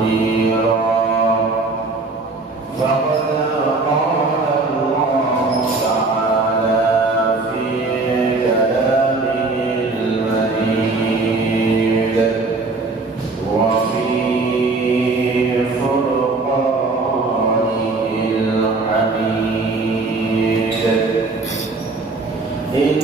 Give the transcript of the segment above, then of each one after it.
منيرا فقد قال الله تعالى في كلامه المجيد وفي فرقانه الحميد إن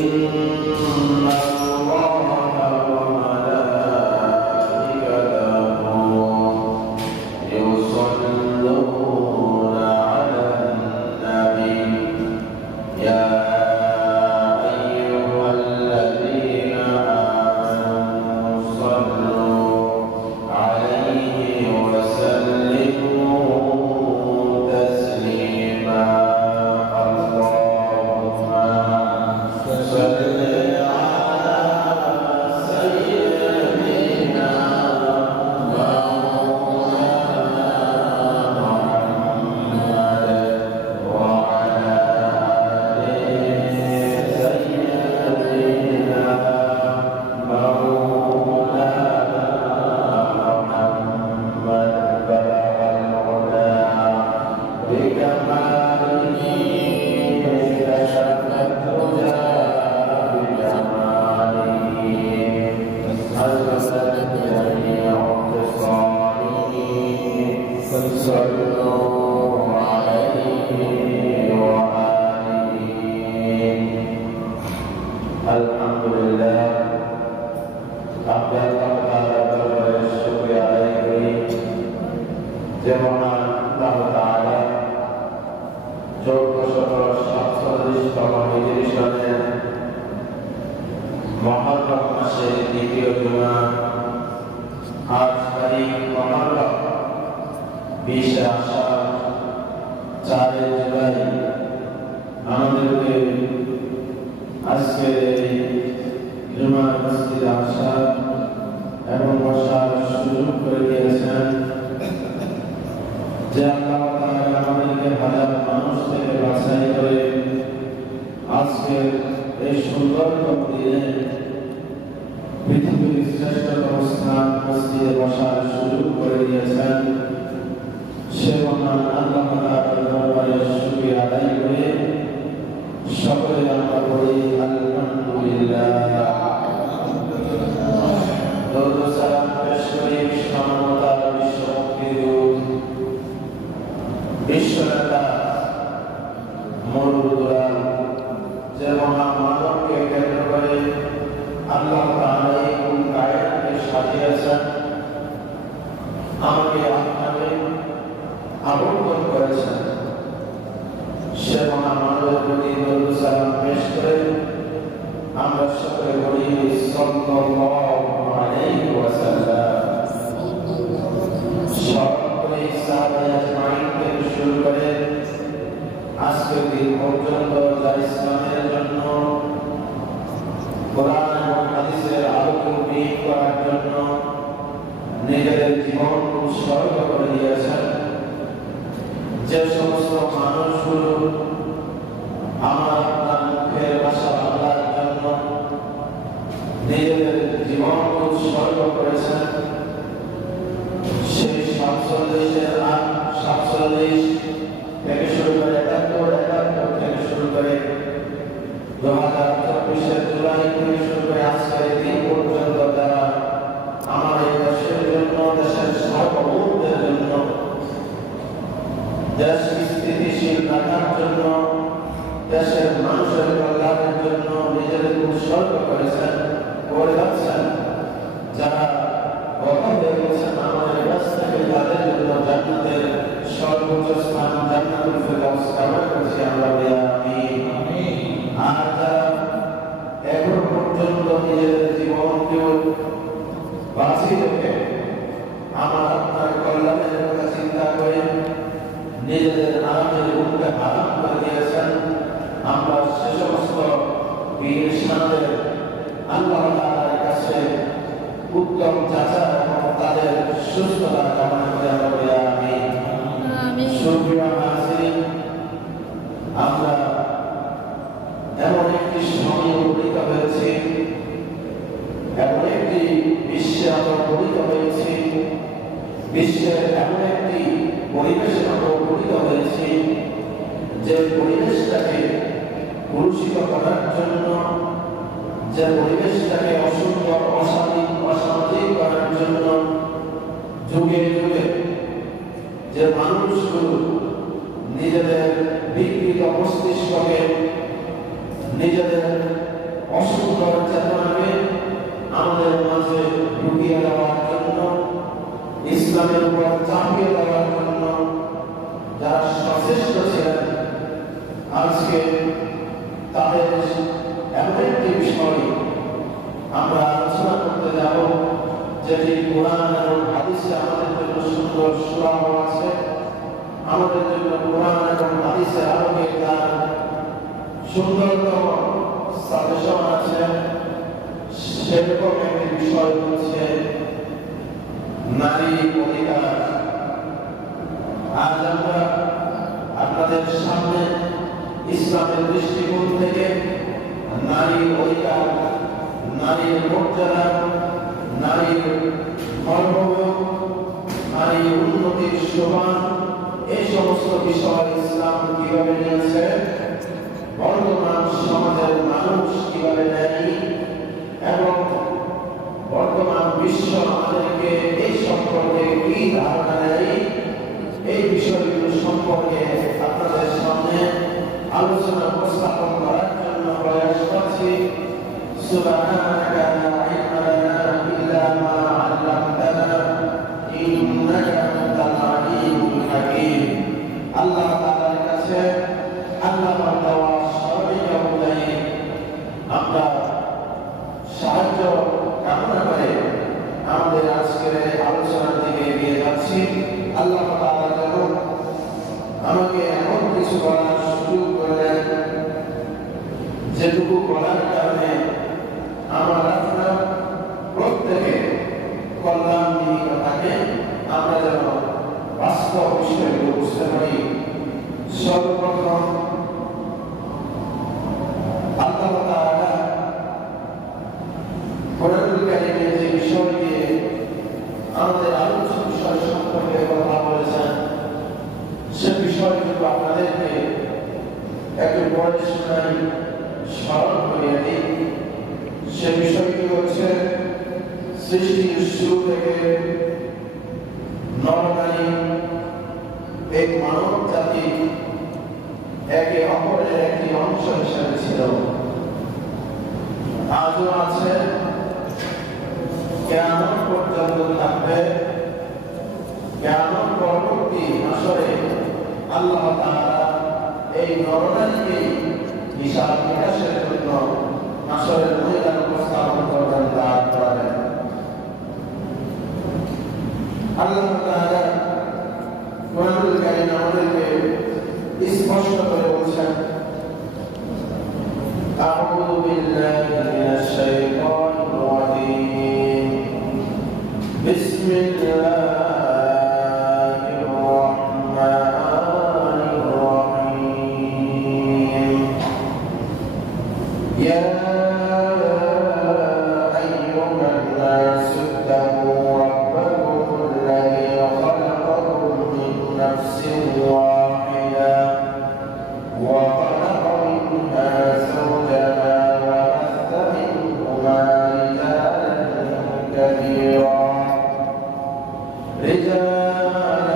মহররম মাসের দ্বিতীয় জুমা আজ তারিখ মহররম 20 আষাঢ় 4 জুলাই আমাদেরকে আজকে জুমা মসজিদে আসা এবং বসার সুযোগ করে দিয়েছেন যে আল্লাহ তাআলা আমাদেরকে হাজার মানুষ থেকে বাছাই করে আজকে এই সুন্দরতম দিনে পৃথিবীর শ্রেষ্ঠতম স্থান মসজিদে বসার সুযোগ করে দিয়েছেন। সে মহান আল্লাহ তাআলার দরবারে শুকরিয়া আদায় করে সকলে আমরা বলি আলহামদুলিল্লাহ। দরুদ সালাম পেশ করি বিশ্বমানবতার বিশ্বমুক্তির দূত বিশ্বনেতা মরুদুলাল যে মহামানবকে কেন্দ্র করে আল্লাহ তাআলা এই কায়নাতকে সাজিয়েছেন, আমাকে আপনাকে আবর্তন করেছেন। সে মহামানবের প্রতি দরুদ সালাম পেশ করে আমরা সকলে বলি সাল্লাল্লাহু আলাইহি ওয়াসাল্লাম। সকলে সাহাবায়ে আজমাইন থেকে শুরু করে আজকের দিন পর্যন্ত যারা ইসলামের জন্য কোরআন এবং হাদিসের আলোকে বিলীন করার জন্য নিজেদের জীবন উৎসর্গ করে দিয়েছেন, যে সমস্ত মানুষগুলো আমার আপনার মুখের ভাষা বাংলার জন্য নিজেদের জীবন উৎসর্গ করেছেন, সেই 47 থেকে শুরু করে 71 থেকে শুরু করে 2024 জুলাই থেকে শুরু করে আজকের দিন পর্যন্ত তারা আমার এই দেশের জন্য, দেশের সার্বভৌমত্বের জন্য, দেশ স্থিতিশীল রাখার জন্য, দেশের মানুষের কল্যাণের জন্য নিজেদের উৎসর্গ করেছেন, করে যাচ্ছেন। যারা বদল হয়ে গেছেন আমাদের কাছ থেকে তাদের জন্য জান্নাতের সর্বোচ্চ স্থান জান্নাতুল ফেরদাউস কামনা করছি আমরা, আমিন। আর যারা এখন পর্যন্ত নিজেদের জীবনকে বাঁচিয়ে রেখে আমার আপনার কল্যাণের কথা চিন্তা করে নিজেদের আরামের গুণকে হারাম করে দিয়েছেন, আমরা সে সমস্ত বীর সাদের আল্লাহ তাআলার কাছে উত্তম চাচা এবং তাদের সুস্থতা কামনা করে আমরা, আমিন। সুপ্রিয় হাজিরিন, আমরা এমন একটি সময় উপনীত হয়েছি, এমন একটি বিশ্বে আমরা উপনীত হয়েছি বিশ্বের এমন একটি পরিবেশে আমরা উপনীত হয়েছি যে পরিবেশটাকে কলুষিত করার জন্য, যে পরিবেশটাকে অসুন্দর অসামাজিক করার জন্য যুগে যুগে যে মানুষগুলো নিজেদের বিকৃত মস্তিষ্ককে, নিজেদের অসুন্দর চেতনাকে আমাদের মাঝে ঢুকিয়ে দেওয়ার জন্য, ইসলামের উপর চাপিয়ে দেওয়ার জন্য যারা সচেষ্ট ছিলেন, আজকে তাদের এমন একটি বিষয় আমরা আলোচনা করতে যাব যেটি কোরআন এবং হাদিসে আমাদের জন্য সুন্দর সুরাহ আছে। আমাদের জন্য কোরআন এবং হাদিসের আলোকে তার সুন্দরতম সাজেশন আছে। সেরকম একটি বিষয় হচ্ছে নারী অধিকার। আজ আমরা আপনাদের সামনে ইসলামের দৃষ্টিকোণ থেকে নারী অধিকার, নারীর মর্যাদা, নারীর ধর্মবোধ, নারী উন্নতির সমান, এই সমস্ত বিষয় ইসলাম কিভাবে নিয়েছে, বর্তমান সমাজের মানুষ কিভাবে নেয় এবং বর্তমান বিশ্ব আমাদেরকে এই সম্পর্কে কি ধারণা নেয়, এই বিষয়গুলো সম্পর্কে আপনাদের সামনে আলোচনা উপস্থাপন করার জন্য প্রয়াস করছি। সুবহানাকা লা ইলমা লানা ইল্লা মা 'আল্লামতানা ইন্নাকা আনতাল আলিমুল হাকীম। আল্লাহ তাআলার কাছে আল্লাহর দেওয়া সরলীয় অনুযায়ী আমরা সাহায্য কামনা করে আমাদের আজকের আলোচনার দিকে এগিয়ে যাচ্ছি। আল্লাহ তাআলা যেন আমাকে এমন কিছু বলার সুযোগ করে দেন যেটুকু বলার কারণে আমার আপনার প্রত্যেকে কল্যাণ নিহিত থাকে, আমরা যেন বাস্তব বিষয়গুলো বুঝতে পারি। সর্বপ্রথম আল্লাহ তাআলা কোরআনুল কারীমে যে বিষয় দিয়ে আমাদের আলোচ্য বিষয় সম্পর্কে কথা বলেছেন, সে বিষয়গুলো আপনাদেরকে একটু পড়ে শোনাই, স্মরণ করিয়ে দিই। সে বিষয়টি হচ্ছে সৃষ্টির শুরু থেকে নরনারী এক মানব জাতি একে অপরের একটি অংশ হিসেবে ছিল, আজও আছে, কিয়ামত পর্যন্ত থাকবে। কিয়ামত পরবর্তী আসরে আল্লাহ তাআলা এই নরনারীকে হিসাব নিকাশের জন্য আসরের ময়দান উপস্থাপন করবেন, দাঁড় করাবেন। আল্লাহ তাআলা কোরআনুল কারীম আমাদেরকে স্পষ্ট করে বলছেন, আউযু বিল্লাহি মিনাশ শাইতানির রাজীম, বিসমিল্লাহির রাহমানির রাহিম। ইয়া আইয়ুহান নাসু ইত্তাকু রাব্বাকুম আল্লাযী খালাকাকুম মিন নাফসিন ওয়াহিদা ওয়া খালাকা মিনহা যাওজাহা ওয়া বাথা মিনহুমা রিজালান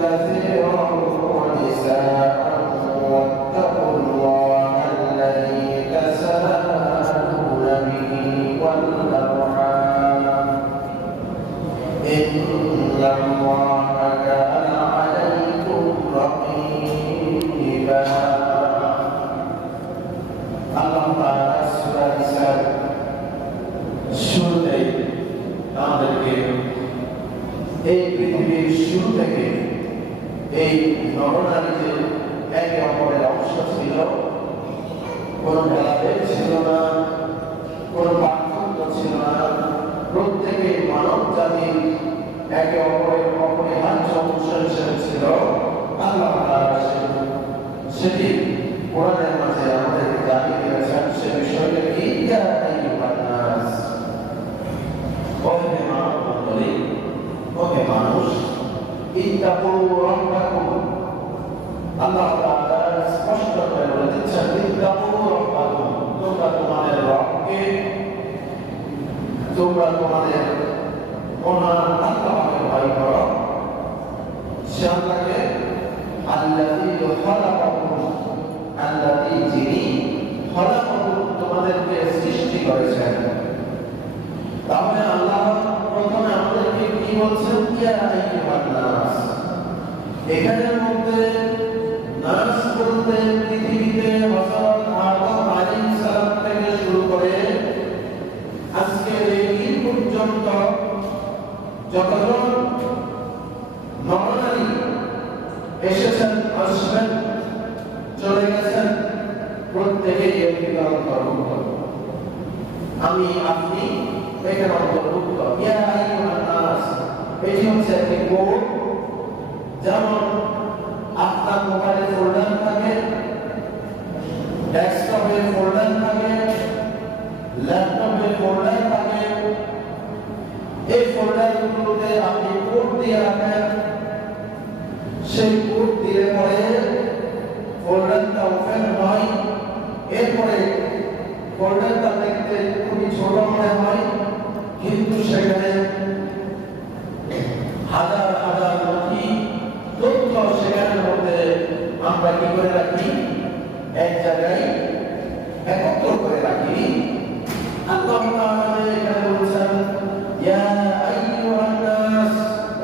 কাসীরা ওয়া নিসাআন ওয়াত্তাকুল্লাহা আল্লাযী তাসাআলুনা বিহি ওয়াল আরহাম ইন্নাল্লাহা কানা আলাইকুম রাকীবা। আল্লাহ তাআলা সূরা নিসার শুরুতেই আমাদেরকে এই পৃথিবীর শুরু থেকে এই নরনারী যে একে অপরের অংশ ছিল, কোনো ভেদাভেদ ছিল না, কোনো পার্থক্য ছিল না, প্রত্যেকে মানব জাতি একে অপরের অপরিহার্য অংশ হিসেবে ছিল। আল্লাহ তাআলা সেটি কোরআনের মাঝে আমাদেরকে জানিয়ে দিয়েছেন। সে বিষয়টা কি? ইয়া আইয়ুহান নাস, ওহে মানব মণ্ডলী, ওহে মানুষ, ইত্তাকু রাব্বাকুম, আল্লাহ তাআলা স্পষ্ট করে বলে দিচ্ছেন ইত্তাকু রাব্বাকুম, তোমরা তোমাদের রবকে, তোমরা তোমাদের মহান আল্লাহকে ভয় করো। সে আল্লাহকে আল্লাযী খালাকাকুম, আল্লাযী যিনি খালাকাকুম তোমাদেরকে সৃষ্টি করেছেন। তাহলে আল্লাহ প্রথমে আমাদেরকে কি বলছেন, ইয়া আইয়ুহান নাস। এখানের মধ্যে নাস বলতে পৃথিবীতে হযরত আদম আলাইহিস সালাম থেকে শুরু করে আজকের এই দিন পর্যন্ত যতজন নরনারী এসেছেন, আসবেন, চলে গেছেন, প্রত্যেকেই একটি অন্তর্ভুক্ত। আমি আপনি এখানে অন্তর্ভুক্ত। ইয়া আইয়ুহান নাস, এটি হচ্ছে একটি কোড। যেমন আপনার মোবাইলে ফোল্ডার থাকে, ডেস্কটপে ফোল্ডার থাকে, ল্যাপটপে ফোল্ডার থাকে। এই ফোল্ডারগুলোতে আপনি কোড দিয়ে রাখেন। সেই কোড দিলে পরে ফোল্ডারটা ওপেন হয়। এরপরে ফোল্ডারটা দেখতে খুবই ছোট মনে হয়, কিন্তু সেখানে হাজার হাজার নথি তথ্য সেখানের মধ্যে আমরা কি করে রাখি, এক জায়গায় একত্র করে রাখি। আল্লাহ তাআলা এখানে বলছেন ইয়া আইয়ুহান নাস,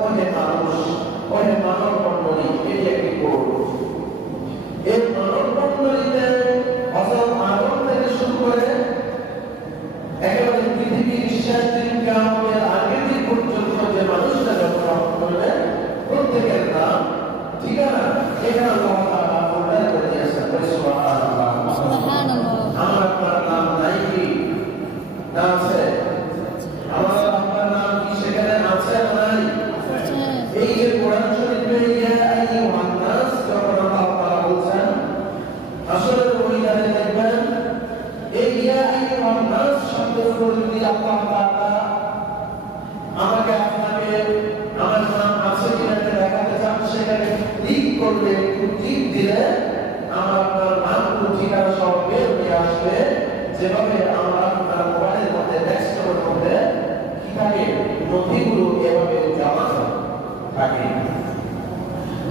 ওহে মানুষ, ওহে মানব মণ্ডলী, এই একটি কোড। এই মানব মণ্ডলীতে হযরত আদম থেকে শুরু করে একেবারে পৃথিবীর শেষ দিন কিয়ামতের আগের দিন পর্যন্ত যে মানুষরা জন্মগ্রহণ করবে প্রত্যেকের নাম, ঠিকানা এখানে আল্লাহ তাআলা ফোল্ডার করে দিয়েছেন। সুবহানাল্লাহ, আমার আপনার নাম নাই কি? না আছে। আমার আপনার নাম কি সেখানে আছে না নাই? এই যে কোরআন শরীফে ইয়া আইয়ুহান নাস যখন আল্লাহ তাআলা বলছেন, আসলে ওইখানে দেখবেন এই ইয়া আইয়ুহান নাস শব্দের উপর যদি আল্লাহ তাআলা আমাকে আপনাকে আমার নাম আছে কিনা দেখাতে চান, সেখানে ক্লিক করলে, টিক দিলে আমার আপনার নামগুলো ঠিকানা সব বের হয়ে আসবে। যেভাবে আমরা আপনার মোবাইলের মধ্যে, ডেস্কটপের মধ্যে কি থাকে, নথিগুলো এভাবে জমা থাকে।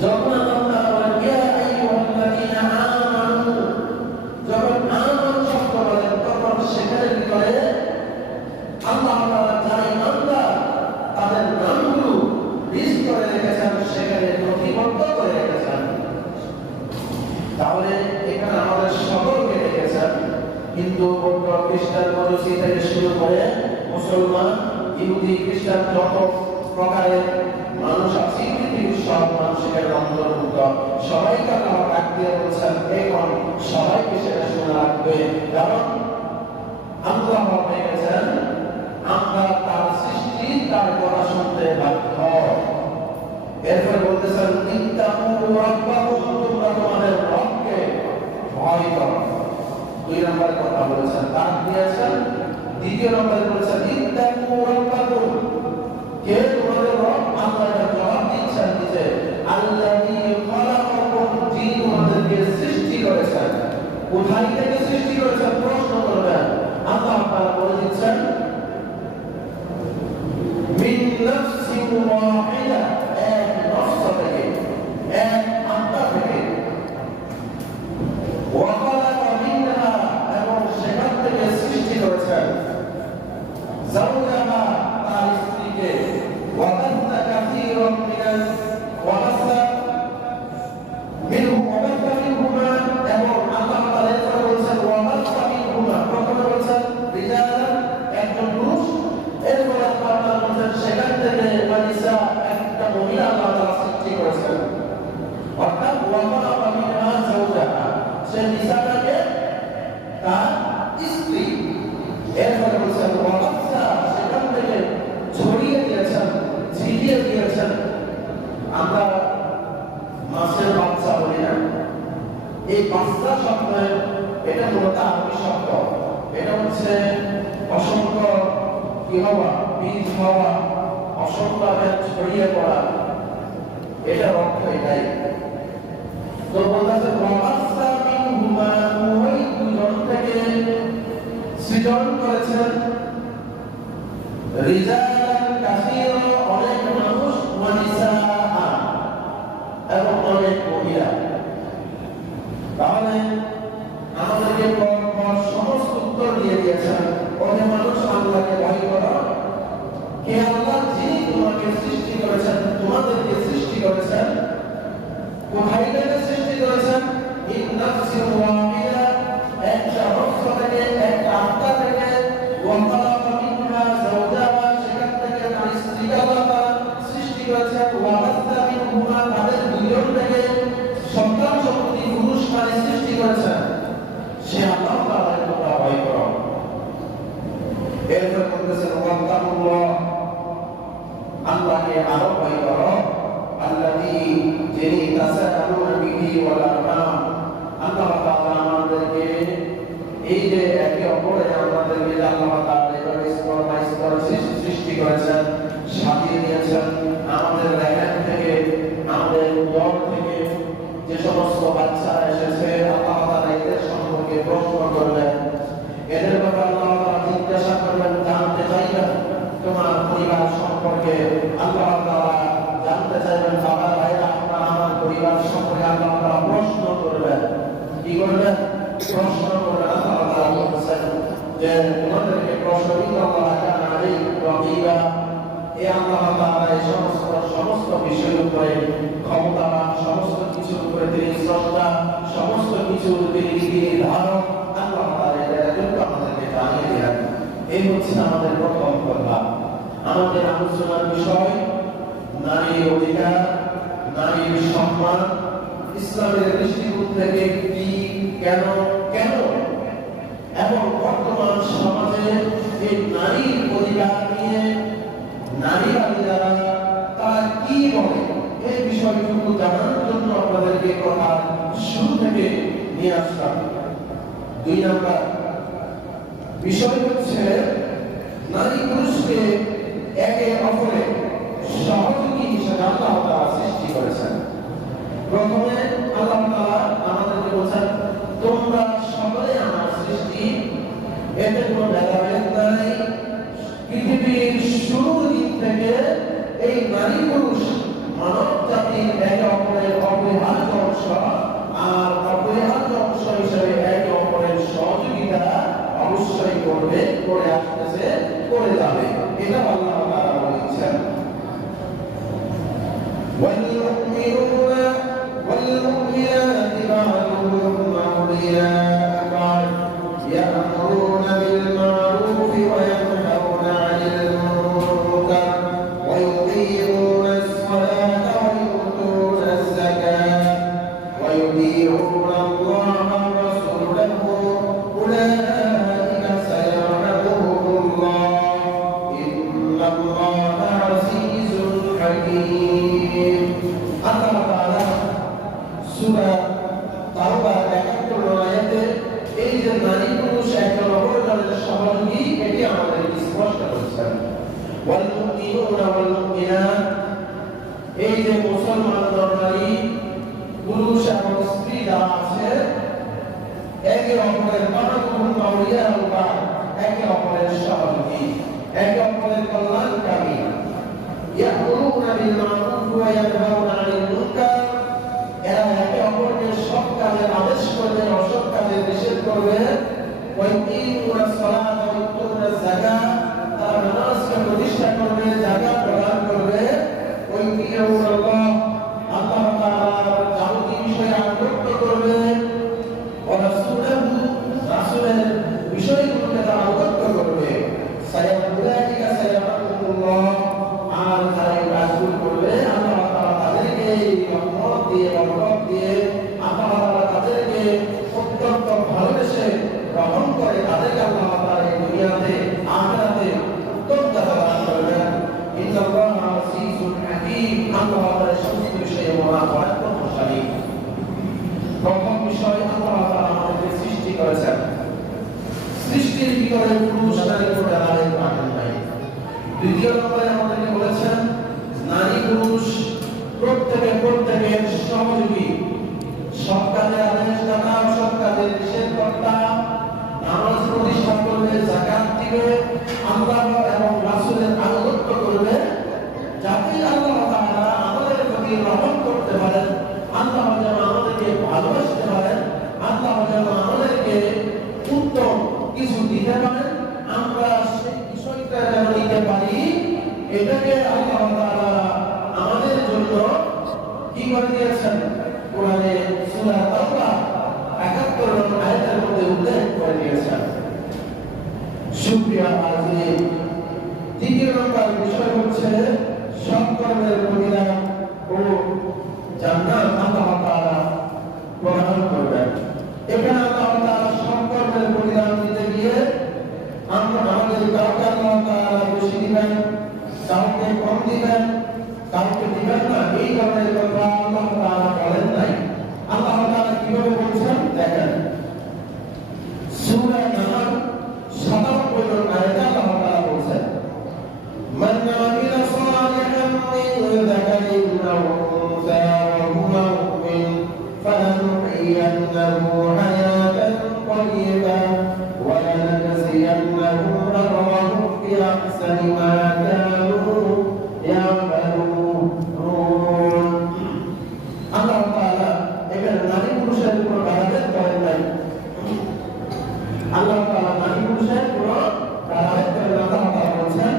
যখন আল্লাহ তাআলা বলেন ইয়া আইয়ুহাল্লাযীনা আমানু, যখন আমানু শব্দ বলেন তখন সেখানে ভিতরে আল্লাহ তাআলা যারা ঈমানদার তাদের নামগুলো লিস্ট করে রেখেছেন, সেখানে নথিবদ্ধ করে রেখেছেন। তাহলে এখানে আমাদের সকলকে রেখেছেন, হিন্দু, বৌদ্ধ, খ্রিস্টান, মজুসি থেকে শুরু করে মুসলমান, ইহুদি, খ্রিস্টান, যত প্রকারের মানুষ আছে পৃথিবীর সব মানুষের অন্তর্ভুক্ত। সবাইকে আল্লাহ ডাক দিয়ে বলছেন এখন সবাইকে সেটা শুনে রাখবে, কারণ আল্লাহ বলেছেন আমরা তার সৃষ্টি, তার কথা শুনতে বাধ্য। এরপর বলতেছেন ইত্তাকু রাব্বাকুম, তোমরা তোমাদের রবকে ভয় করো। দুই নম্বরের কথা বলেছেন, তার দিয়েছেন। দ্বিতীয় নম্বরে বলেছেন ইত্তাকু রাব্বাকুম, কে তোমাদের রব? আল্লাহ এটা জবাব দিচ্ছেন যে আল্লাযী খালাকাকুম, যিনি তোমাদেরকে সৃষ্টি করেছেন। কোথায় থেকে সৃষ্টি করেছেন প্রশ্ন করবেন। আল্লাহ তাআলা বলে দিচ্ছেন মিন নাফসিন ওয়াহিদা, এক নফস থেকে, এক আত্মা থেকে। ওয়া খালাকা মিনহা, এবং সেখান থেকে সৃষ্টি করেছেন যাওজাহা, তার স্ত্রীকে। ওয়া বাথা কাসীরাম মিনাল ওয়া বাথা মিনহুমা, এবং আল্লাহ তাআলা এরপর বলেছেন ওয়া বাথা মিনহুমা, প্রথমে বলেছেন রিজালান, একজন পুরুষ, এরপর আল্লাহ তাআলা বলেছেন সেখান থেকে নিসা, একটা মহিলা আল্লাহ তাআলা সৃষ্টি করেছেন। অর্থাৎ ওয়া খালাকা মিনহা যাওজাহা, সে নিসাটাকে তার স্ত্রী। এরপরে বলেছেন ওয়া বাথা, সেখান থেকে ছড়িয়ে দিয়েছেন, ছিটিয়ে দিয়েছেন। আমরা মাছের বাচ্চা বলি না, এই বাচ্চা শব্দের এটা মূলত আরবি শব্দ। এটা হচ্ছে অসংখ্য কি হওয়া, বীজ হওয়া, অসংখ্য ছড়িয়ে পড়া। এটা অর্থ এটাই। তো বলতেছে ওয়াবাসা মিনহুমা, ওই দুজন থেকে সৃজন করেছেন রিজালান কাসীরা, অনেক মানুষ, ওয়া নিসাআ, এবং অনেক মহিলা। তাহলে আমাদেরকে পরপর সমস্ত উত্তর দিয়ে দিয়েছেন, অনেক মানুষ আল্লাহকে ভয় করো, কে আল্লাহ যিনি তোমাকে সৃষ্টি করেছেন, তোমাদেরকে সৃষ্টি করেছেন, কোথায় থেকে সৃষ্টি করেছেন? ইন নাফসিন ওয়াহিদা, একটা নফস থেকে, একটা আত্মা থেকে, ওয়া খালাকা মিনহা যাওজাহা, সেখান থেকে তার স্ত্রীকে আল্লাহ সৃষ্টি করেছেন, ওয়া বাসা মিনহুমা, তাদের দুইজন থেকে সন্তান সন্ততি পুরুষ নারী সৃষ্টি করেছেন। সে আল্লাহ তাআলার কথা ভয় করো। এরপর বলতেছেন ওয়াত্তাকুল্লাহ, আল্লাহকে আরো ভয় করো, আল্লাযী, যিনি তাসাআলুনা বিহি ওয়াল আরহাম, আল্লাহ তাআলা আমাদেরকে এই যে একে অপরে আমাদেরকে আল্লাহ তাআলা এভাবে স্তর বাই স্তর সৃষ্টি করেছেন, সাজিয়ে দিয়েছেন, আমাদের রেহেম থেকে, আমাদের উদর থেকে যে সমস্ত বাচ্চারা এসেছে, আল্লাহ তাআলা এদের সম্পর্কে প্রশ্ন করবেন, এদের ব্যাপারে আল্লাহ তাআলা জিজ্ঞাসা করবেন, জানতে চাইবেন তোমার পরিবার সম্পর্কে, আল্লাহ তাআলা জানতে চাইবেন, বাবা ভাইরা আপনারা আমার পরিবার সম্পর্কে আল্লাহ তাআলা প্রশ্ন করবেন। কি করবেন? প্রশ্ন করবেন। আল্লাহ তাআলা বলেছেন যে তোমাদেরকে প্রশ্ন দিতে আল্লাহ কানা আলাইকুম রাকিবা, এই আল্লাহ তাআলা এই সমস্ত বিষয়ের উপরে ক্ষমতাবান, সমস্ত কিছুর উপরে তিনি স্রষ্টা, সমস্ত কিছুর তিনি ধারক। আল্লাহ তাআলা এটা আমাদেরকে জানিয়ে দিলেন। এই হচ্ছে আমাদের প্রথম কথা। আমাদের আলোচনার বিষয় নারীর অধিকার, নারীর সম্মান, ইসলামের দৃষ্টিকোণ থেকে কি, কেন এবং বর্তমান সমাজে এই নারীর অধিকার নিয়ে নারীবাদী যারা তারা কি বলে, এই বিষয়টুকু জানার জন্য আপনাদেরকে কথা শুরু থেকে নিয়ে আসলাম। 2 নম্বর বিষয় হচ্ছে নারী পুরুষকে একে অপরের সহযোগী হিসেবে আল্লাহ তাআলা সৃষ্টি করেছেন। প্রথমে আল্লাহ তাআলা আমাদেরকে বলেছেন তোমরা সকলে আমার সৃষ্টি, এতে কোনো ভেদাভেদ নাই। পৃথিবীর শুরুর দিন থেকে এই নারী পুরুষ মানব জাতির একে অপরের অপরিহার্য অংশ, আর অপরিহার্য অংশ হিসেবে একে অপরের সহযোগিতা অবশ্যই করবে, করে আসতেছে, করে যাবে। এটা আল্লাহ তাআলা বলেছেন। والمؤمنون والمؤمنات بعضهم أولياء بعض يأمرون بالمعروف وينهون عن المنكر ويقيمون الصلاة ويؤتون الزكاة ويطيعون الله ورسوله أولئك سيرحمهم الله إن الله عزيز حكيم. আল্লাহ তাআলা সূরা তাওবা 71 আয়াতে এই যে নারী পুরুষ একে অপরের সহযোগী, এটি আমাদের স্পষ্ট করেছেন। ওয়াল মুমিনুনা ওয়াল মুমিনাত, এই যে মুসলমান নারী পুরুষ এবং স্ত্রী যারা আছে, একে অপরের বা'দুহুম আউলিয়াউ বা'দ, একে অপরের সহযোগী, একে অপরের কল্যাণকামী। ইয়া'মুরুনা বিল মা'রুফ ওয়া ইয়ানহাউনা আনিল মুনকার, এরা একে অপরকে সৎ কাজের আদেশ করবে, অসৎ কাজের নিষেধ করবে। ওয়া ইউকিমুনাস সালাত ওয়া ইউতুনাজ যাকাত, তারা নামাজকে প্রতিষ্ঠা করবে, যাকাত প্রদান করবে। ওয়া ইউতিউনাল্লাহ, আল্লাহ তাআলার যাবতীয় বিষয়ে আনুগত্য করবে। ওয়া রাসূলুহু, রাসূলের বিষয়গুলোকে তারা আনুগত্য করবে। সায়াউলাইকা সায়ারহামুল্লাহ, আর যারা এই কাজগুলো করবে আল্লাহ তাআলা তাদেরকে রহমত দিয়ে, বরকত দিয়ে, আল্লাহ তাআলা তাদেরকে অত্যন্ত ভালোবেসে গ্রহণ করে, তাদেরকে আল্লাহ তাআলা এই দুনিয়াতে আখিরাতে উত্তম দান করবেন। ইন্নাল্লাহা আজিজুন হাকীম, আল্লাহ তাআলা সমস্ত বিষয়ে মহাপরাক্রমশালী। প্রথম বিষয়, আল্লাহ তাআলা আমাদেরকে সৃষ্টি করেছেন, সৃষ্টির ভিতরে পুরুষ নারী কোনো ভেদাভেদ রাখেন নাই। দ্বিতীয় নম্বরে আমাদেরকে বলেছেন নারী পুরুষ প্রত্যেকের সহযোগী, সৎ কাজে আদেশদাতা, সৎ কাজে নিষেধকর্তা, নামাজ প্রতিষ্ঠা করবে, যাকাত দিবে, আল্লাহ এবং রাসূলের আনুগত্য করবে, যাতে আল্লাহ তাআলা আমাদের প্রতি রহম করতে পারেন, আল্লাহ যেন আমাদেরকে ভালোবাসতে পারেন, আল্লাহ যেন আমাদেরকে উত্তম কিছু দিতে পারেন, আমরা সেই বিষয়টা যেন নিতে পারি, এটাকে আল্লাহ তাআলা আমাদের জন্য কি করে দিয়েছেন? কোরআনে সূরা তাওবা ৭১ নম্বর আয়াতের মধ্যে উল্লেখ করে দিয়েছেন। শুকরিয়া আদায়। দ্বিতীয় নম্বর বিষয় হচ্ছে সৎ কর্মের প্রতিদান ও জান্নাত আল্লাহ তাআলা প্রদান করবেন। এখানে আল্লাহ তাআলা সৎ কর্মের প্রতিদান দিতে গিয়ে আমাদের কাউকে আল্লাহ তাআলা বেশি দিবেন, কাউকে কম দিবেন, কাউকে দিবেন না, এই ধরনের কথা আল্লাহ তাআলা বলেন নাই। আল্লাহ তাআলা কিভাবে বলছেন দেখেন, সূরা নাহল ৯৭ নম্বর আয়াতে আল্লাহ তাআলা বলছেন, মান আমিলা সালিহান মিন যাকারিন আও উনসা ওয়া হুয়া মুমিন ফালানুহইয়ান্নাহু হায়াতান তাইয়্যিবাহ ওয়া লানজজিয়ান্নাহুম আজরাহুম বিআহসানি মা কানু ইয়ামালুন। আল্লাহ তাআলা এখানে নারী পুরুষের কোনো ভেদাভেদ করেন নাই। আল্লাহ তাআলা নারী পুরুষের কোনো ভেদাভেদ করেন না। আল্লাহ তাআলা বলেন,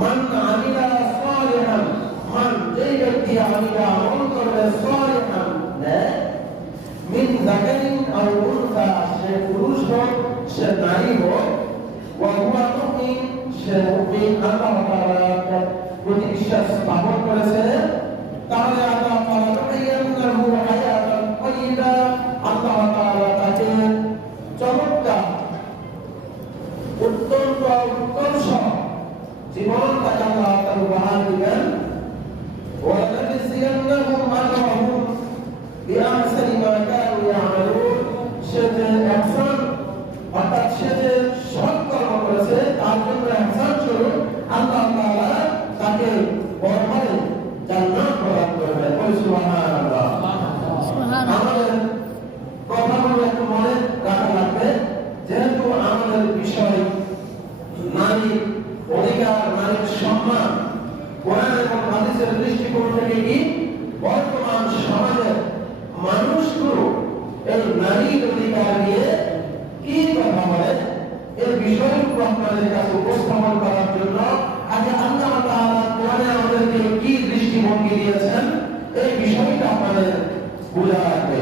মান আমিলা সালিহান, মান যেই ব্যক্তি আমিলা আমল করবে, সালিহান মিন যাকারিন আও উনসা, সে পুরুষ হোক সে নারী হোক, ওয়া হুয়া মুমিন, সে মুমিন, আল্লাহ তাআলা প্রতি বিশ্বাস স্থাপন করেছে, তাহলে আল্লাহ তাআলা তাইয়্যিবাহু হায়াতান তাইয়্যিবা, আল্লাহ তাআলা তাকে চমৎকার অত্যন্ত উৎকর্ষ জীবন তাকে আল্লাহ তাআলা উপহার দিবেন। ওয়া লানজজিয়ান্নাহুম আজরাহুম বিআহসানি মা কানু ইয়ামালুন, সে যে ihsan অর্থাৎ সে যে সৎ কর্ম করেছে তার জন্য ihsan স্বরূপ আল্লাহ তাআলা তাকে পরকালে জান্নাত প্রদান করবেন। সুবহানাল্লাহ। আমাদের কথাগুলো একটু মনে রাখা লাগবে, যেহেতু আমাদের বিষয় নারী অধিকার, নারীর সম্মান, কোরআন এবং হাদিসের দৃষ্টিকোণ থেকে কি বর্তমান সমাজের মানুষগুলো এই নারীর অধিকার নিয়ে কি কথা বলে, এই বিষয়গুলো আপনাদের কাছে উপস্থাপন করার জন্য আগে আল্লাহ তাআলা কোরআনে আমাদেরকে কি দৃষ্টিভঙ্গি দিয়েছেন এই বিষয়টা আপনাদের বোঝা লাগবে।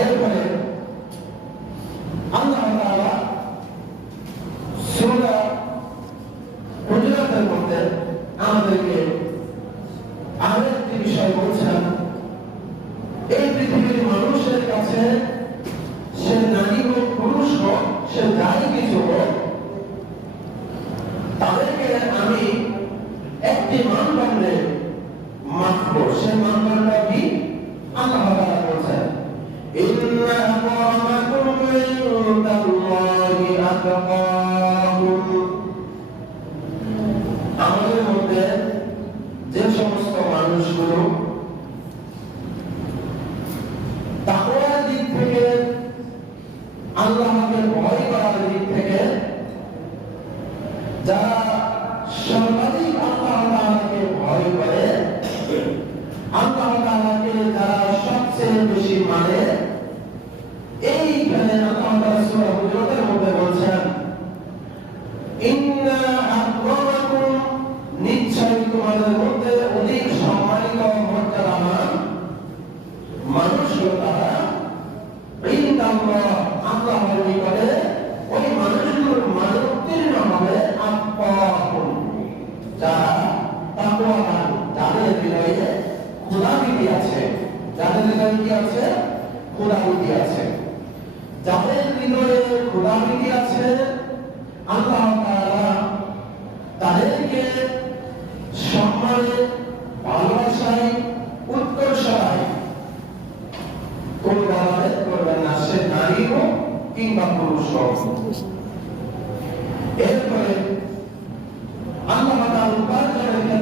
এরপরে আল্লাহ তাআলা সূরা হুজুরাতের মধ্যে আমাদেরকে আরেকটি বিষয় বলছেন, এই পৃথিবীর মানুষের কাছে সে নারী হোক পুরুষ হোক, সে যাই কিছু হোক, তাদেরকে আমি একটি মানদণ্ডে মাপব। সে মানদণ্ড কি? আল্লাহ তাআলা বলছেন, ইন্না আকরামাকুম ইনদাল্লাহি আতকাকুম, আমাদের মধ্যে যে সমস্ত মানুষগুলো তাকওয়ার দিক থেকে, আল্লাহকে ভয় করার দিক থেকে যারা সর্বাধিক আল্লাহ তাআলাকে ভয় করে, আল্লাহ তাআলাকে যারা সবচেয়ে বেশি মানে, এইখানে আল্লাহ তাআলা সূরা হুজুরাতের মধ্যে বলছেন, ইন্না আকরামাকুম, নিশ্চয় তোমাদের মধ্যে অধিক সম্মানিত মর্যাদাবান মানুষ তারা ইনদাল্লাহ, আল্লাহর নিকটে ওই মানুষগুলোর মান উত্তীর্ণ হবে, আত্মাকুম, যারা তাকওয়াবান, যাদের হৃদয়ে খোদাভীতি আছে, যাদের হৃদয়ে কি আছে? খোদাভীতি আছে। যাদের হৃদয়ে খোদাভীতি আছে, আল্লাহ তাআলা তাদেরকে সম্মানে, ভালোবাসায়, উৎকর্ষায় কোন ভেদাভেদ করবেন না, সে নারী হোক কিংবা পুরুষ হোক। এরপরে আল্লাহ তাআলা উপার্জনের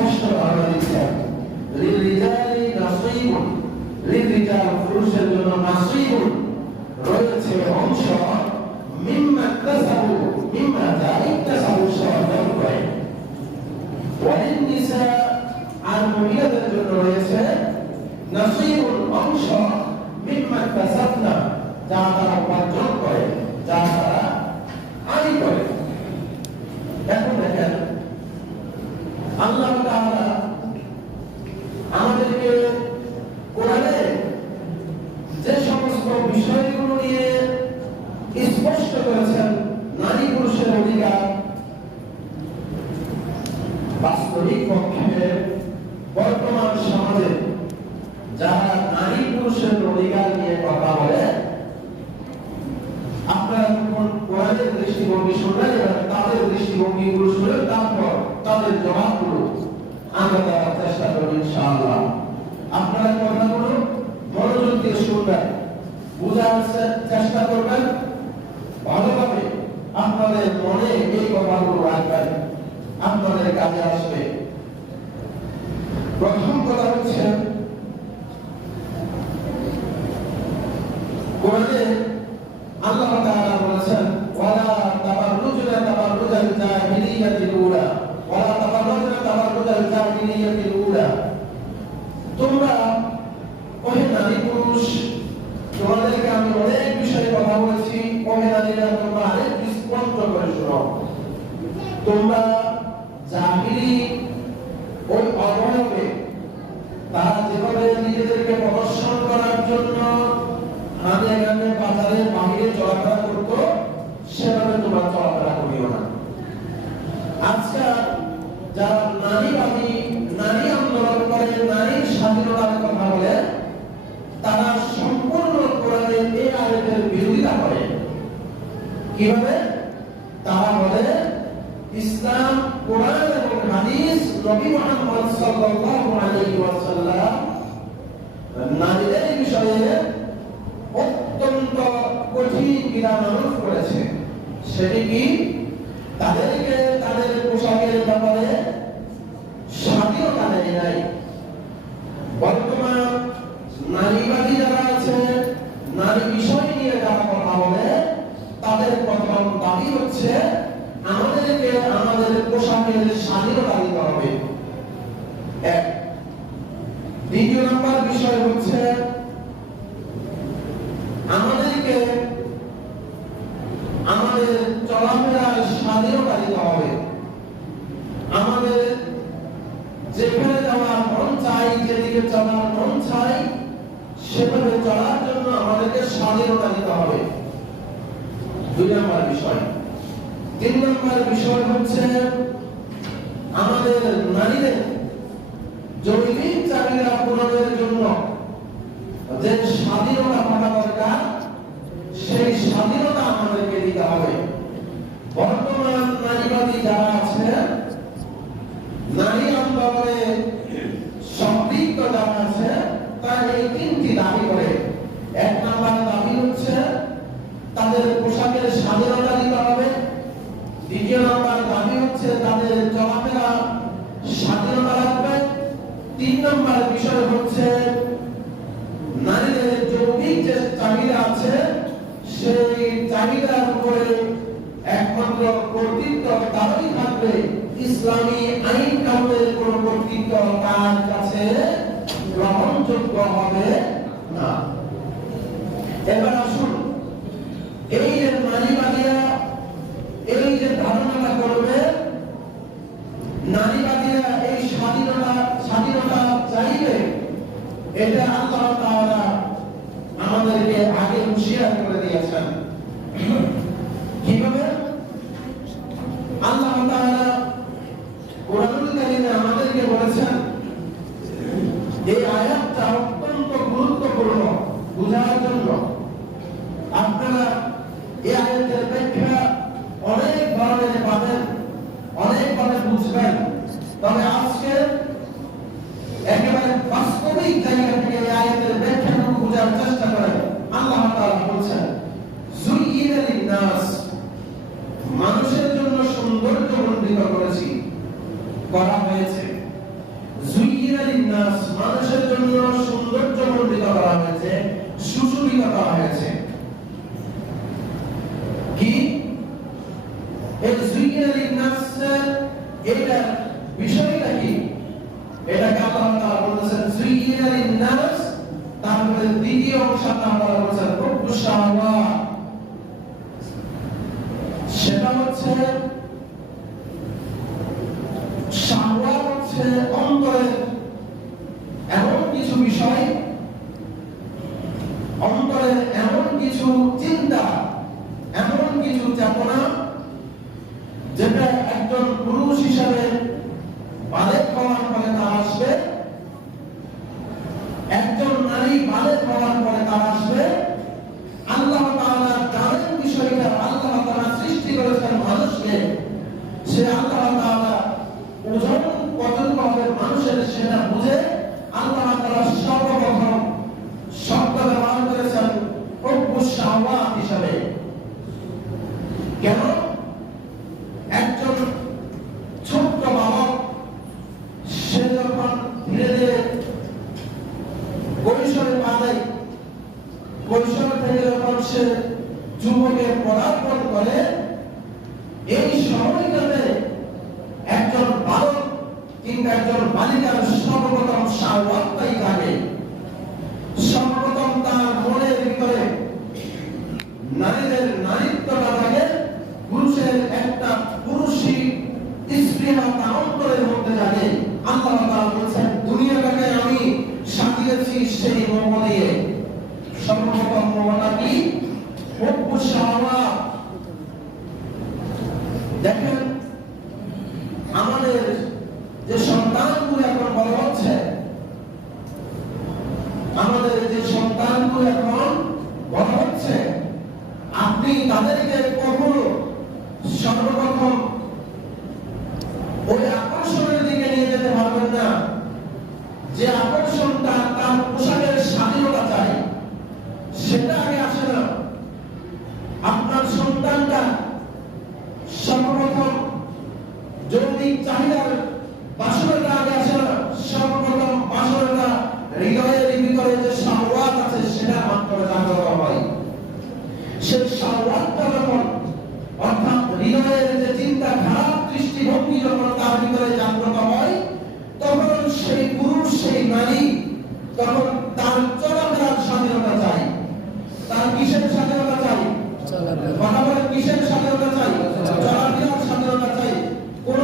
স্পষ্ট ধারণা দিচ্ছেন, লিরিজালি নাসীবুন, লিরিজাল পুরুষের জন্য নাসীবুন রয়েছে অংশ, মিম্মা ইকতাসাবু, মিম্মা যা ইকতাসাবু সর্জন করে, ওয়ালিন নিসা আর মহিলাদের জন্য রয়েছে নাসীবুন অংশ, মিম্মা ইকতাসাবনা যা তারা উপার্জন করে, যা তারা আয় করে। এখন দেখেন আল্লাহ তাআলা আমাদেরকে কোরআনে যে সমস্ত বিষয়গুলো নিয়ে স্পষ্ট করেছেন নারী পুরুষের অধিকার, বাস্তবিক পক্ষে বর্তমান সমাজে যারা নারী পুরুষের অধিকার নিয়ে কথা বলে, আপনারা যখন কোরআনের দৃষ্টিভঙ্গি শুনলেন এবং তাদের দৃষ্টিভঙ্গিগুলো শুনলেন, তারপর তাদের জবাবগুলো আমরা দেওয়ার চেষ্টা করব ইনশাআল্লাহ। আপনারা কথাগুলো মনোযোগ দিয়ে শুনবেন, বোঝার চেষ্টা করবেন, ভালোভাবে আপনাদের মনে এই কথাগুলো রাখবেন, আপনাদের কাজে আসবে। প্রথম কথা হচ্ছে কোরআনে আল্লাহ তাআলা বলেছেন, ওয়ালা তাবাররুজনা তাবাররুজাল জাহিলিয়াতিল উলা, ওয়ালা তাবাররুজনা তাবাররুজাল জাহিলিয়াতিল উলা। তোমরা ওহে নারী পুরুষ, তোমাদেরকে আমি অনেক বিষয়ে কথা বলেছি, ওহে নারীরা তোমরা আরেক স্পষ্ট করে শোনো। তোমরা জাহিলি ওই অবয়বে তারা যেভাবে নিজেদেরকে প্রদর্শন করার জন্য হাতে গানে বাজারে বাইরে চলাফেরা করতো, সেভাবে তোমরা চলাফেরা করিও না। আজকাল যারা নারীবাদী, নারী আন্দোলন করে, নারীর স্বাধীনতার কথা বলে, তারা সম্পূর্ণ কোরআনের এই আয়াতের বিরোধিতা করে। কিভাবে? তারা বলে ইসলাম, কোরআন এবং হাদিস, নবী মুহাম্মদ সাল্লাল্লাহু আলাইহি ওয়াসাল্লাম নারীদের বিষয়ে অত্যন্ত কঠিন বিধান আরোপ করেছে। সেটি কি? তাদেরকে তাদের পোশাকের ব্যাপারে স্বাধীনতা দেয় নাই। বর্তমান নারীবাদী যারা আছে, নারী বিষয় নিয়ে যারা কথা বলে, তাদের প্রথম দাবি হচ্ছে আমাদেরকে আমাদের পোশাকের স্বাধীনতা দিতে হবে। এক। দ্বিতীয় নম্বর বিষয় হচ্ছে আমাদেরকে আমাদের চলাফেরার স্বাধীনতা দিতে হবে। আমাদের যেখানে যাওয়ার মন চাই, যেদিকে চলার মন চাই, সেভাবে চলার জন্য আমাদেরকে স্বাধীনতা দিতে হবে। দুই নম্বর বিষয়। তিন নম্বর বিষয় হচ্ছে আমাদের নারীদের জৈবিক চাহিদা পূরণের জন্য যে স্বাধীনতা পাওয়া দরকার, সেই স্বাধীনতা আমাদেরকে দিতে হবে। বর্তমান নারীবাদী যারা আছে, নারী আন্দোলনে সম্পৃক্ত যারা আছে, তারা এই তিনটি দাবি করে। এক নম্বর দাবি হচ্ছে তাদের পোশাকের স্বাধীনতা দিতে হবে। দ্বিতীয় নম্বর দাবি হচ্ছে তাদের চলাফেরা স্বাধীনতা রাখবে। তিন নম্বর বিষয় হচ্ছে নারীদের যৌক্তিক যে চাহিদা আছে, সেই চাহিদার উপরে একমাত্র কর্তৃত্ব তারই থাকবে, ইসলামী আইন কানুনের কোন কর্তৃত্ব তার কাছে গ্রহণযোগ্য হবে না। এবার আসুন, এই যে নারীবাদীরা এই যে ধারণাটা করবে, নারীবাদীরা এই স্বাধীনতা চাইবে, এটা আল্লাহ তাআলা আমাদেরকে আগে হুঁশিয়ার করে দিয়েছেন। কিভাবে? আল্লাহ তাআলা কোরআনুল কারীমে আমাদেরকে বলেছেন, এই আয়াতটা অত্যন্ত গুরুত্বপূর্ণ বোঝার জন্য। আপনারা এই আয়াতের ব্যাখ্যা অনেক ধরনের পাবেন, অনেকভাবে বুঝবেন, তবে আজকে একেবারে বাস্তবিক জায়গা থেকে এই আয়াতের ব্যাখ্যাটুকু বোঝার চেষ্টা করেন। আল্লাহ তাআলা বলছেন, যুইয়িনা লিন-নাস, মানুষের জন্য সৌন্দর্য মণ্ডিত করা হয়েছে। করা হয়েছে, সুশোভিত করা হয়েছে। কি এই যুগিনা লিনাস, এটা বিষয়টা কি? এটাকে আল্লাহ তাআলা বলেছেন যুগিনা লিনাস, তারপরে দ্বিতীয় অংশ আল্লাহ তাআলা বলেছেন হুব্বুশ শাহাওয়াত। সেটা হচ্ছে শাহওয়াত হচ্ছে অন্তরের এমন কিছু বিষয়, অন্তরের এমন কিছু চিন্তা, এমন কিছু চেতনা, যেটা একজন পুরুষ হিসাবে বালেগ হওয়ার পরে তার আসবে, একজন নারী বালেগ হওয়ার পরে তার আসবে। আল্লাহ তাআলা জানেন বিষয়টা, আল্লাহ তাআলা সৃষ্টি করেছেন মানুষকে, সে আল্লাহ তাআলা ওজন কতটুকু হবে মানুষের সেটা বুঝে আল্লাহ তাআলা সর্বপ্রথম শব্দ ব্যবহার করেছেন হুব্বুশ শাহাওয়াত হিসাবে। কেন? একজন ছোট্ট বালক সে যখন ধীরে ধীরে কৈশোরে পা দেয়, কৈশোর থেকে যখন সে যুবকে পদার্পণ করে, এই সময়টাতে একজন বালক কিংবা একজন বালিকার সর্বপ্রথম শাহওয়াতটাই থাকে। সর্বপ্রথম তার মনের ভিতরে নারীদের নারীত্বটা থাকে, পুরুষের একটা পুরুষী স্পৃহা তার অন্তরের মধ্যে থাকে। আল্লাহ তাআলা বলেছেন দুনিয়াটাকে আমি সাজিয়েছি সেই মোহ দিয়ে। সর্বপ্রথম মোহটা কি? হুব্বুশ শাহাওয়াত। দেখেন আমাদের যে সন্তানগুলো এখন বড় হচ্ছে, আমাদের যে সন্তানগুলো এখন বড় হচ্ছে, আপনি তাদেরকে কখনো সর্বপ্রথম ওই আকর্ষণের দিকে নিয়ে যেতে পারবেন না, যে আকর্ষণটা তার পোশাকের স্বাধীনতা চাই, সেটা আগে আসে না। আপনার সন্তানটা সর্বপ্রথম যৌক্তিক চাহিদার বাসনাটা আগে আসে না, সর্বপ্রথম বাসনাটা হৃদয়ের ভিতরে যে শাহওয়াত আছে সেটার মাধ্যমে জাগ্রত হয়। সেই শাহওয়াতটা যখন, অর্থাৎ হৃদয়ের যে চিন্তা, খারাপ দৃষ্টিভঙ্গি যখন তার ভিতরে জাগ্রত হয়, তখন সেই পুরুষ, সেই নারী তখন তার চলাফেরার স্বাধীনতা চাই। তার কিসের স্বাধীনতা চাই? কথা বলে কিসের স্বাধীনতা চাই? চলাফেরার স্বাধীনতা চাই। কোন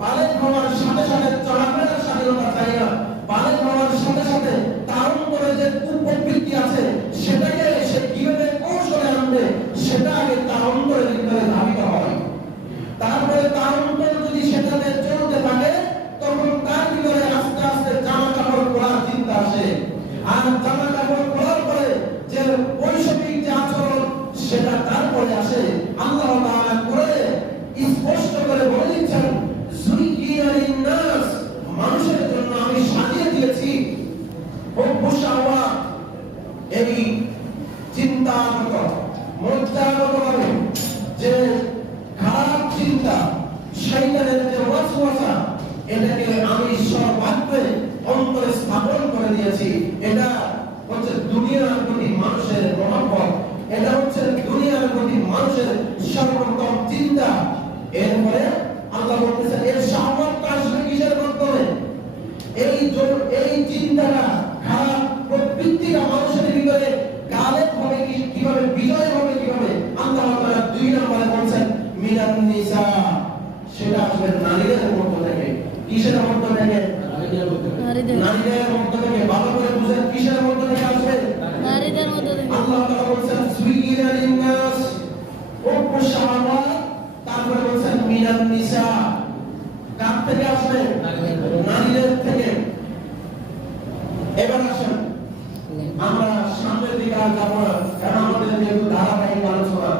বালেগ হওয়ার সাথে সাথে চলাফেরার স্বাধীনতা চাই না। বালেগ হওয়ার সাথে সাথে তার উপরে যে কুপ্রবৃত্তি আছে সেটাকে সে কিভাবে কৌশলে আনবে সেটা আগে তার অন্তরের ভিতরে ধাবিত হয়। তারপরে তার অন্তর যদি সেটাতে চলতে থাকে, তখন তার ভিতরে আস্তে আস্তে জামা কাপড় পরার চিন্তা আসে। আর জামা কাপড় পরার পরে যে বৈষয়িক যে আচরণ সেটা তারপরে আসে। আল্লাহ তাআলা করে স্পষ্ট করে বলে দিচ্ছেন যুগিনা লিন্নাস, মানুষের জন্য আমি সাজিয়ে দিয়েছি হুব্বুশ শাহাওয়াত। এই চিন্তাগত মজ্জাগতভাবে যে খারাপ চিন্তা, শয়তানের যে ওয়াসওয়াসা, এটাকে আমি সর্বাগ্রে অন্তরে স্থাপন করে দিয়েছি। এটা হচ্ছে দুনিয়ার প্রতি মানুষের মহব্বত, এটা হচ্ছে দুনিয়ার প্রতি মানুষের সর্বপ্রথম চিন্তা। এরপরে আল্লাহ বলতেছেন এর শাহওয়াতটা আসবে কিসের মাধ্যমে? এই চিন্তাটা, খারাপ প্রবৃত্তিটা মানুষের ভিতরে গালেব হবে কিভাবে, বিজয় হবে কিভাবে? আল্লাহ তাআলা 2 নম্বরে বলছেন মিনান নিসা, সেটা আসবে নারীদের মধ্য থেকে। কিসের মধ্য থেকে? নারীদের মধ্য থেকে। ভালো করে বুঝেন, কিসের মধ্য থেকে আসবে? নারীদের মধ্য থেকে। আল্লাহ তাআলা বলছেন যুগিনা লিন্নাস হুব্বুশ শাহাওয়াত, তারপরে বলছেন মিনান নিসা। কার থেকে আসবে? নারীদের থেকে। এবার আসেন আমরা সামনের দিকে আর যাব না, কারণ আমাদের যেহেতু ধারাবাহিক আলোচনা,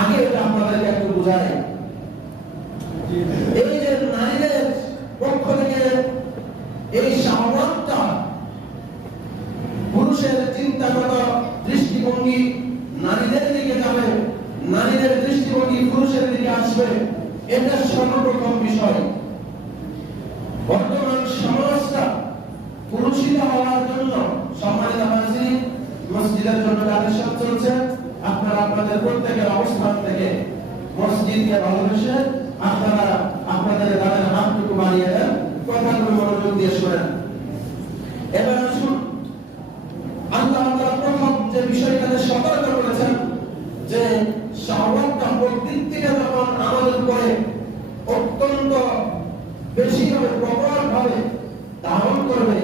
আগে এটা আপনাদেরকে একটু বুঝাই। এই যে নারীদের পক্ষ থেকে এই শাহওয়াতটা, পুরুষের চিন্তাগত দৃষ্টিভঙ্গি নারীদের দিকে যাবে, নারীদের দৃষ্টিভঙ্গি পুরুষের দিকে আসবে, এটা সর্বপ্রথম বিষয়। বর্তমান সমাজটা পুরুষিত হওয়ার জন্য, সম্মানিত মসজিদের জন্য আদেশ চলছে। আপনারা আপনাদের প্রত্যেকের অবস্থান থেকে মসজিদকে ভালোবেসে আপনারা আপনাদের গানের হাতটুকু বাড়িয়ে দেন, কথাগুলো মনোযোগ দিয়ে শোনেন। এবার আসুন, আল্লাহ তাআলা প্রথম যে বিষয়টাতে সতর্ক করেছেন যে শাহওয়াতটা প্রকৃতিকে যখন আমাদের উপরে অত্যন্ত বেশিভাবে প্রবলভাবে ধারণ করবে,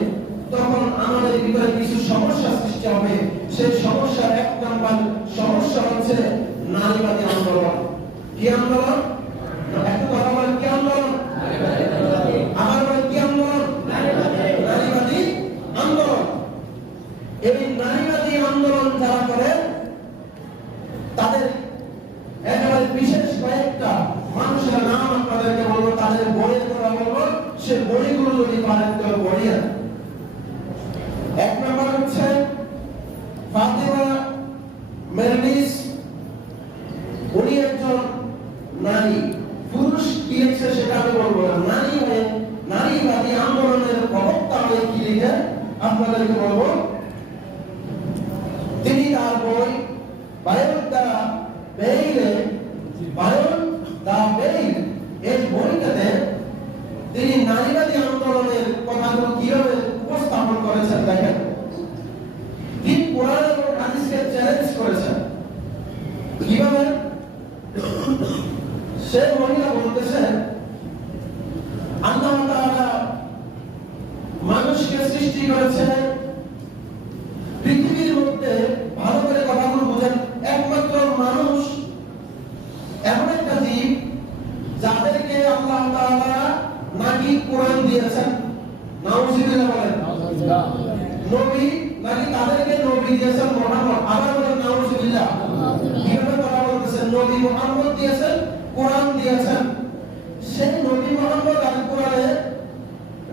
তখন আমাদের ভিতরে কিছু সমস্যা সৃষ্টি হবে। সেই সমস্যার এক নাম্বার সমস্যা হচ্ছে নারীবাদী আন্দোলন। কি আন্দোলন? একটা কথা বলেন, কি আন্দোলন? আমার বলেন, কি আন্দোলন? নারীবাদী আন্দোলন। এই নারীবাদী আন্দোলন যারা করে তাদের একেবারে বিশেষ কয়েকটা মানুষের নাম আপনাদেরকে বলবো, তাদের বইয়ের কথা বলবো, সে বইগুলো যদি পারেন তো পড়িয়ে। এক নম্বর হচ্ছে ফাতিমা মেরনিস। উনি একজন নারী, পুরুষ কি লিখছে সেটা আমি বলবো না, নারী হয়ে নারীবাদী আন্দোলনের প্রবক্তা হয়ে কি লিখে আপনাদেরকে বলবো। তিনি তার বই বায়ন দা বেইল, এই বইটাতে তিনি নারীবাদী আন্দোলনের কথাগুলো কিভাবে উপস্থাপন করেছেন দেখেন। তিনি কোরআন এবং হাদিসকে চ্যালেঞ্জ করেছেন। কিভাবে? সে মহিলা বলতেছেন আল্লাহ তাআলা মানুষকে সৃষ্টি করেছেন পৃথিবীর মধ্যে, ভালো করে কথাগুলো বুঝেন, একমাত্র মানুষ এমন একটা জীব যাদেরকে আল্লাহ তাআলা নাকি কোরআন দিয়েছেন। নাউজুবিল্লাহ বলেন। নবী নাকি তাদেরকে নবী দিয়েছেন মুহাম্মদ। আবার বলেন নাউজুবিল্লাহ। কিভাবে কথা বলতেছেন? নবী মুহাম্মদ দিয়েছেন, কোরআন দিয়েছেন। সেই নবী মুহাম্মদ আর কোরআনে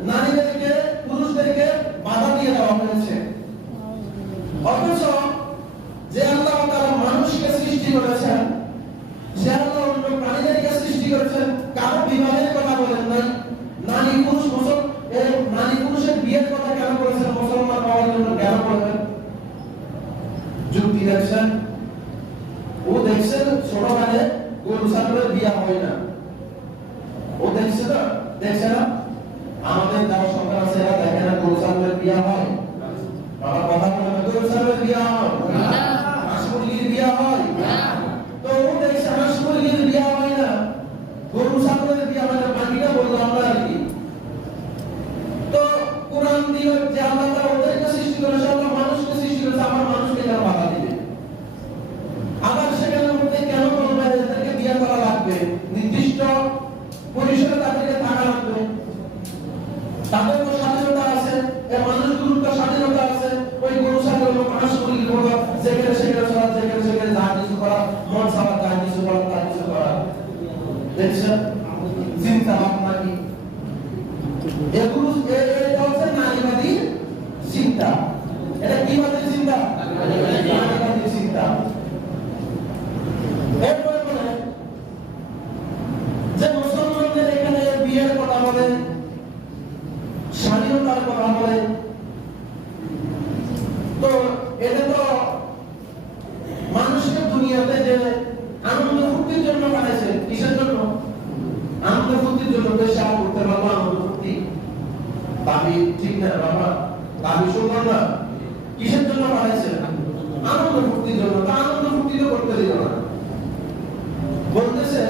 নারীদেরকে, পুরুষদেরকে বাধা দিয়ে দেওয়া হয়েছে। অথচ যে আল্লাহ তাআলা মানুষকে সৃষ্টি করেছেন, সে আল্লাহ অন্য প্রাণীদেরকে সৃষ্টি করেছেন, কারো বিবাহের কথা বলেন নাই। নারী পুরুষের বিয়ের কথা কেন বলেছেন? মুসলমান হওয়ার জন্য কেন বলবেন? যুক্তি দেখছেন? ও দেখছেন ছোটবেলায় গরু ছাগলের বিয়ে হয় না, ও দেখছে না, দেখছে না। আমাদের যারা সন্তান আছে এরা দেখে না গরু ছাগলের বিয়ে হয়। বাবা কথা বলে গরু ছাগলের বিয়ে হয়, হাঁস মুরগির বিয়ে হয়। তো ও দেখছে হাঁস মুরগির বিয়ে হয় না, গরু ছাগলের বিয়ে হয় না, বাকিটা বললো আমরা আর কি। তো কোরআন দিল যে আল্লাহ তাআলা ওদেরকে সৃষ্টি করেছে, আল্লাহ মানুষকে সৃষ্টি করেছে, আমার মানুষকে কেন বাধা দিবে? আবার সেখানে মধ্যে কেন বলবে এদেরকে বিয়ে করা লাগবে, নির্দিষ্ট পরিসরে তাদেরকে থাকা লাগবে? তাদের তো স্বাধীনতা আছে, এই মানুষগুলোর তো স্বাধীনতা আছে। ওই গরু ছাগল হাঁস মুরগির মতো যেখানে সেখানে চলা, যেখানে সেখানে যা কিছু করা, মন চাওয়া যা কিছু করা, তা কিছু করা। দেখছেন চিন্তা ভাবনা কি? এগুলো এটা হচ্ছে নারীবাদী চিন্তা। এটা কি বাদী চিন্তা? নারীবাদী চিন্তা। এরপরে বলে যে মুসলমানদের এখানে বিয়ের কথা বলে, স্বাধীনতার কথা বলে, তো এটা তো মানুষকে দুনিয়াতে যে আনন্দ ফুর্তির জন্য বানাইছে। কিসের জন্য? আনন্দ ফুর্তির জন্য। পেশা করতে পারবো আনন্দ ফুর্তি, দাবি ঠিক না বাবা, দাবি সুন্দর না। কিসের জন্য বানাইছে? আনন্দ ফুর্তির জন্য। তা আনন্দ ফুর্তি তো করতে দিল না। বলতেছে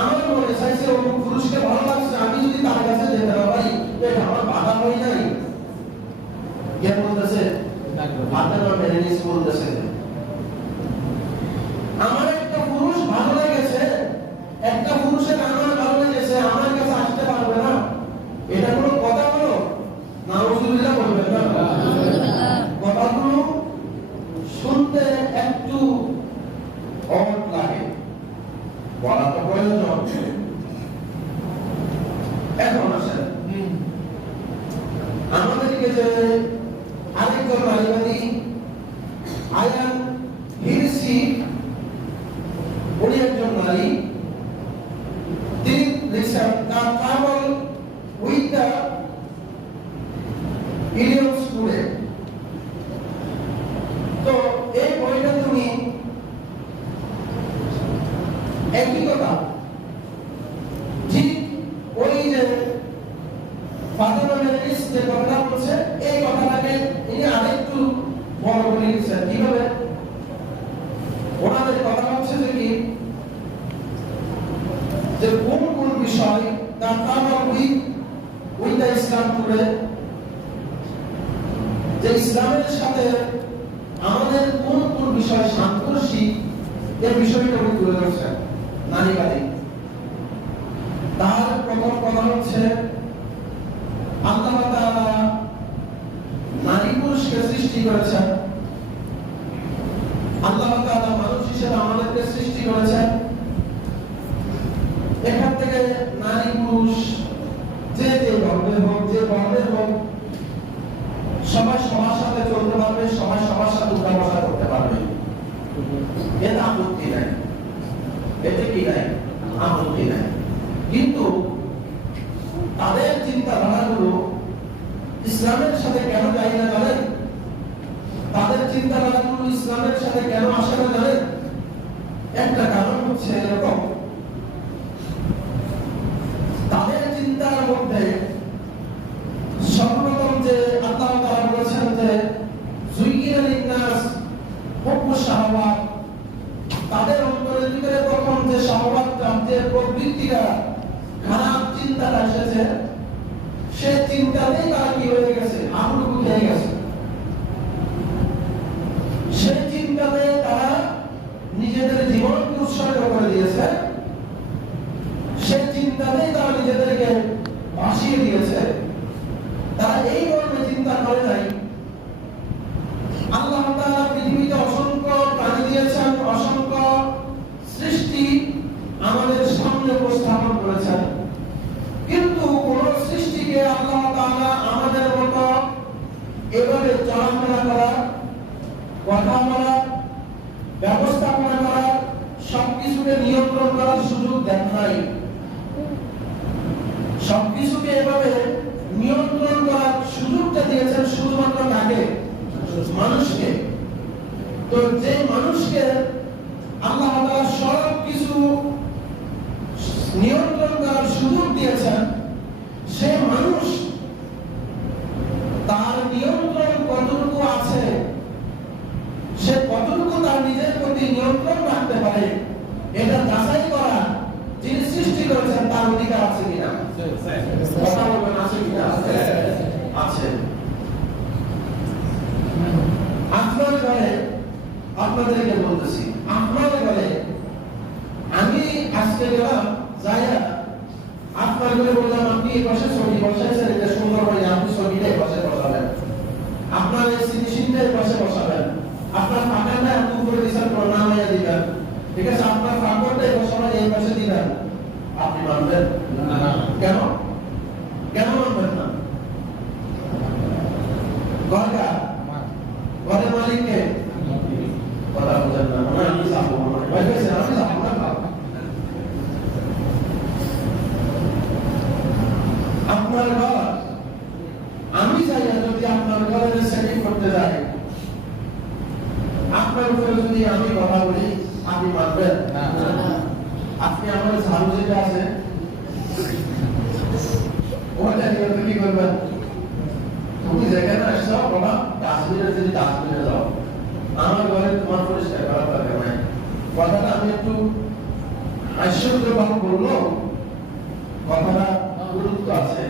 আমার মনে চাইছে অমুক পুরুষকে ভালো লাগছে, আমি যদি তার কাছে যেতে পারি এটা আমার বাধা হয় নাই। কে বলতেছে? ফাতেমা মেরনিস বলতেছে আমার একটা পুরুষ ভালো লেগেছে, একটা পুরুষের আমার ভালো লেগেছে, আমার কাছে আসতে পারবে না, এটা কোনো কথা হলো? নাউজুবিল্লাহ বলবেন না? কথাগুলো শুনতে একটু অবাক লাগে, বলা তো প্রয়োজন। এখন আসেন আমাদেরকে যে আরেকজন নারীবাদী আয়ান হিরসি, উনি একজন নারী, তিনি লিখছেন তার travel with the idiom student. একই কথা। ঠিক ওই যে ফাতেমা মেরিস যে কথাটা বলছে, এই কথাটাকে ইনি আরেকটু বড় করে লিখছেন। কিভাবে? ওনাদের কথা হচ্ছে যে কি, যে কোন কোন বিষয় that cover with the Islam today, যে ইসলামের সাথে আমাদের কোন কোন বিষয় সাংঘর্ষিক, এই বিষয়টা উনি তুলে ধরছেন নারীবাদী। তার প্রথম কথা হচ্ছে আল্লাহ তাআলা নারী পুরুষকে সৃষ্টি করেছেন, আল্লাহ তাআলা মানুষ হিসেবে আমাদেরকে সৃষ্টি করেছেন। এখান থেকে নারী পুরুষ যে যে ধর্মের হোক, যে বর্ণের হোক, সবাই সবার সাথে চলতে পারবে, সবাই সবার সাথে উঠা বসা করতে পারবে। এতে আপত্তি নাই, এতে কি নাই? আপত্তি নাই। কিন্তু তাদের চিন্তাধারাগুলো ইসলামের সাথে কেন যায় না জানেন? তাদের চিন্তাধারাগুলো ইসলামের সাথে কেন আসে না জানেন? একটা কারণ হচ্ছে এরকম, তাদের চিন্তার মধ্যে সর্বপ্রথম যে আল্লাহ তাআলা বলেছেন যে যুইয়িনা লিন-নাস হুব্বুশ শাহাওয়াত, তাদের অন্তরের ভিতরে প্রথম যে শাহাওয়াতটা, যে প্রবৃত্তিটা, খারাপ চিন্তাটা এসেছে, সেই চিন্তাতেই তারা কি হয়ে গেছে? হাবুডুবু খেয়ে গেছে। সেই চিন্তাতে তারা নিজেদের জীবনকে উৎসর্গ করে দিয়েছে, সেই চিন্তাতেই তারা নিজেদেরকে ভাসিয়ে দিয়েছে। তারা এই মর্মে চিন্তা করে নাই আল্লাহ তাআলা পৃথিবীতে অসংখ্য প্রাণী দিয়েছেন, অসংখ্য সৃষ্টি আমাদের সামনে উপস্থাপন করেছেন, কিন্তু কোন সৃষ্টিকে আল্লাহ তাআলা আমাদের মতো এভাবে চলাফেরা করা, কথা বলা, ব্যবস্থাপনা করা, সবকিছুকে নিয়ন্ত্রণ করার সুযোগ দেন নাই। সবকিছুকে এভাবে নিয়ন্ত্রণ করার সুযোগটা দিয়েছেন শুধুমাত্র কাকে? মানুষকে। তো যে মানুষকে আল্লাহ তাআলা সব কিছু নিয়ন্ত্রণ করার সুযোগ দিয়েছেন, সে মানুষ তার নিয়ন্ত্রণ কতটুকু আছে, সে কতটুকু তার নিজের প্রতি নিয়ন্ত্রণ রাখতে পারে, এটা যাচাই করা যিনি সৃষ্টি করেছেন তার অধিকার আছে কিনা? কথা বলবেন, আছে কিনা? আছে। আপনার ঘরে, আপনাদেরকে বলতেছি, আপনার ঘরে আমি আজকে গেলাম, যাইয়া আপনার ঘরে বললাম আপনি এই পাশে ছবি বসাইছেন, এটা সুন্দর হয়ে, আপনি ছবিটা এই পাশে বসাবেন, আপনার এই সিনিশিনটা এই পাশে বসাবেন, আপনার ফাঁকাটা এমন করে দিচ্ছেন নামাইয়া দিবেন, ঠিক আছে? আপনার ফাঁকটা এই বসাবেন, এই পাশে দিবেন, আপনি মানবেন না? কেন? কেন মানবেন না? ঘরটা ঘরের মালিককে কথা বুঝেন না, মানে আমি যাবো, আমি যাবো না। আপনার ঘর, আমি চাই যদি আপনার ঘরে সেটিং করতে যাই, আপনার উপরে যদি আমি কথা বলি, আপনি মানবেন না? আপনি আমার ঝাড়ু যেটা আছে ওটা নিয়ে কি করবেন? তুমি যেখানে আসছো বাবা, ডাস্টবিনে যদি ডাস্টবিনে যাও, আমার ঘরে তোমার পরিষ্কার করার দরকার নাই। কথাটা আমি একটু হাস্যকরভাবে বললো, কথাটা গুরুত্ব আছে।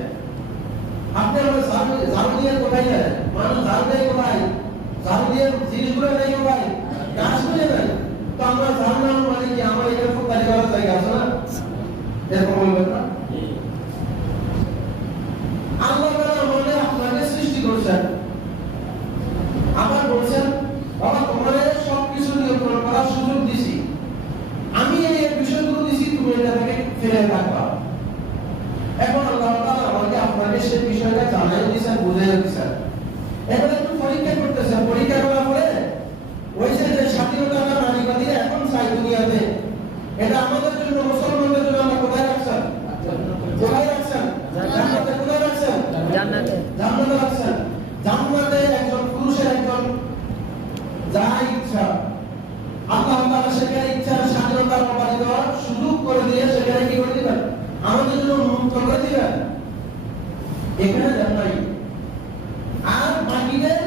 আপনি আমার ঝাড়ু দিয়ে কোথায় যায়? মানুষ ঝাড়ু দিয়ে কোথায়? ঝাড়ু দিয়ে জিনিসগুলো নেই কোথায়? ডাস্টবিনে নাই। তো আমরা ঝাড়ু না মানে কি আমার এখানে খুব তালি করার জায়গা আছে না? এরকম বলবেন না? আল্লাহ তাআলা আমাদের আপনাকে সৃষ্টি করেছেন, আবার বলছেন বাবা তোমারে সবকিছু নিয়ন্ত্রণ করার সুযোগ দিছি, আমি এই বিষয়গুলো দিছি, তুমি এটা থেকে ফিরে রাখবা। এখন আল্লাহ তাআলা আমাকে আপনাকে সেই বিষয়টা জানাই দিয়েছেন, বুঝাই দিয়েছেন। এখন একটু পরীক্ষা করতেছেন, পরীক্ষা করার পরে ওই যে স্বাধীনতা নারীবাদীরা এখন চাই দুনিয়াতে, এটা আমাদের জন্য, মুসলমানদের জন্য আমরা কোথায় রাখছেন? কোথায় রাখছেন? জান্নাতে। কোথায় রাখছেন? জান্নাতে। জান্নাতে রাখছেন। জান্নাতে একজন পুরুষের একজন যা ইচ্ছা আল্লাহ তাআলা সেখানে ইচ্ছার স্বাধীনতা প্রদান করার সুযোগ করে দিয়ে সেখানে কি করে দিবেন? আমাদের জন্য মুক্ত করে দিবেন। এখানে দেন নাই। আর বাকিদের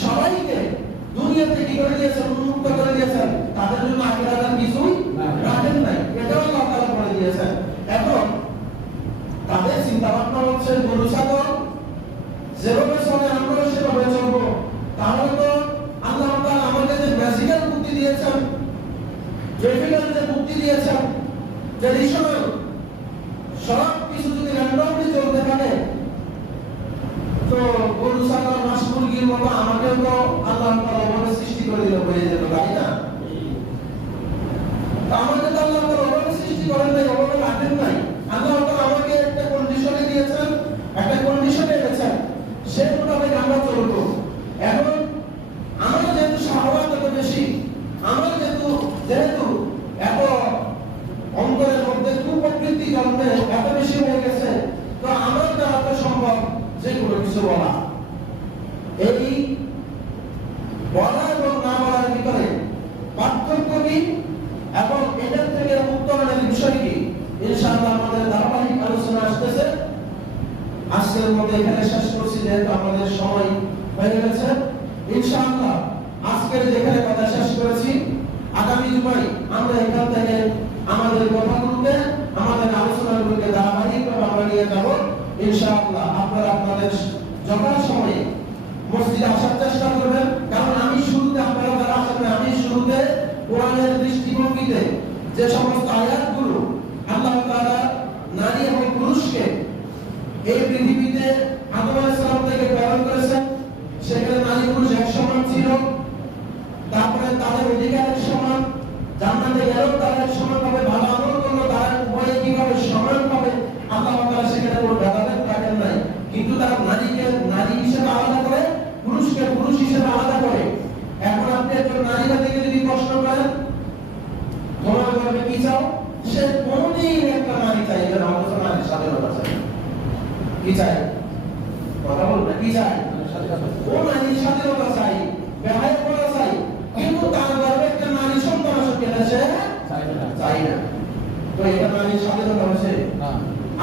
সবাইকে দুনিয়াতে কি করে দিয়েছেন? মুক্ত করে দিয়েছেন। তাদের জন্য আখিরাতের কিছুই রাখেন নাই। এটাও আল্লাহ তাআলা করে দিয়েছেন। এখন তাদের চিন্তা ভাবনা হচ্ছে গরু ছাগল যেভাবে চলে আমরাও সেভাবে চলবো। তাহলে তো আল্লাহ তাআলা আমাদের যে বেসিক্যাল বুদ্ধি দিয়েছেন, ট্রেফিক্যাল যে বুদ্ধি দিয়েছেন, ট্রেডিশনাল সব কিছু যদি র্যান্ডমলি চলতে থাকে, তো গরু ছাগল মাছ মুরগির মতো আমাকেও তো আল্লাহ তাআলা ওভাবে সৃষ্টি করে দিল হয়ে যেত, তাই না? আমাকে তো আল্লাহ তাআলা ওভাবে সৃষ্টি করেন নাই, ওভাবে রাখেন নাই। আল্লাহ তাআলা আমাকে একটা কন্ডিশনে দিয়েছেন, একটা কন্ডিশনে রেখেছেন, সেই মোতাবেক আমরা চলবো। এখন আমার যেহেতু শাহওয়াত এত বেশি, আমার যেহেতু এত অন্তরের মধ্যে কুপ্রকৃতি জন্মে এত বেশি হয়ে গেছে, তো আমার দ্বারা তো সম্ভব যে কোনো কিছু বলা। এই বলা এবং না বলার ভিতরে পার্থক্য কি এবং এটার থেকে উত্তরণের বিষয় কি, ইনশাআল্লাহ আমাদের ধারাবাহিক আলোচনা আসতেছে। আজকের মধ্যে এখানে শেষ করছি, যেহেতু আমাদের সময় হয়ে গেছে। ইনশাআল্লাহ আজকের যেখানে কথা শেষ করেছি, আগামী জুমায় আমরা এখান থেকে আমাদের কথাগুলোকে, আমাদের আলোচনাগুলোকে ধারাবাহিকভাবে আমরা নিয়ে যাব ইনশাআল্লাহ। আপনারা আপনাদের যথাসময়ে মসজিদে আসার চেষ্টা করবেন, কারণ আমি শুরুতে, আপনারা যারা আসবেন, আমি শুরুতে কোরআনের দৃষ্টিভঙ্গিতে যে সমস্ত আয়াতগুলো আল্লাহ তাআলা নারী এবং পুরুষকে এই পৃথিবীতে আদম আলাইহিস সালাম থেকে প্রেরণ করেছেন, সেখানে নারী পুরুষ এক সমান ছিল। তারপরে তাদের অধিকারের সমান, জান্নাতে গেলেও তারা সমান পাবে, ভালো আমল করলে তারা উভয়ে কিভাবে সমান পাবে, আল্লাহ তাআলা সেখানে কোনো ভেদাভেদ রাখেন নাই। কিন্তু তারা নারীকে নারী হিসেবে আলাদা করে, পুরুষকে পুরুষ হিসেবে আলাদা করে। এখন আপনি একজন নারীবাদীকে যদি প্রশ্ন করেন তোমার ঘরে কি চাও, সে কোনদিন একটা নারী চাইবে না, অথচ নারীর স্বাধীনতা চাই। কি চাই? কথা বলবে, কি চাই? ও নারীর স্বাধীনতা চাই, বেহায়া করা চাই, কিন্তু তার গর্ভে একটা নারী সন্তান আসুক এটা সে চাই না। তো এটা নারীর স্বাধীনতা হচ্ছে না।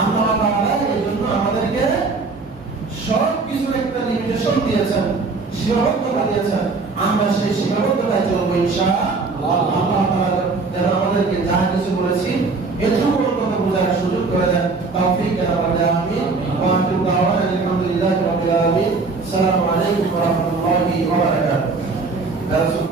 আল্লাহ তাআলা এই জন্য আমাদেরকে সব কিছুর একটা লিমিটেশন দিয়েছেন, সীমাবদ্ধতা দিয়েছেন। আমরা সেই সীমাবদ্ধতায় চলবো ইনশাআল্লাহ। আল্লাহ তাআলা যেন আমাদেরকে যা কিছু বলেছি এটুকু অন্তত বোঝার সুযোগ করে দেন, তৌফিক দেন আমাদের। আমিন। ওয়া আখিরু দাওয়ানা আলহামদুলিল্লাহি রাব্বিল আলামিন। আসসালামু আলাইকুম ওয়া রাহমাতুল্লাহি ওয়া বারাকাতুহু।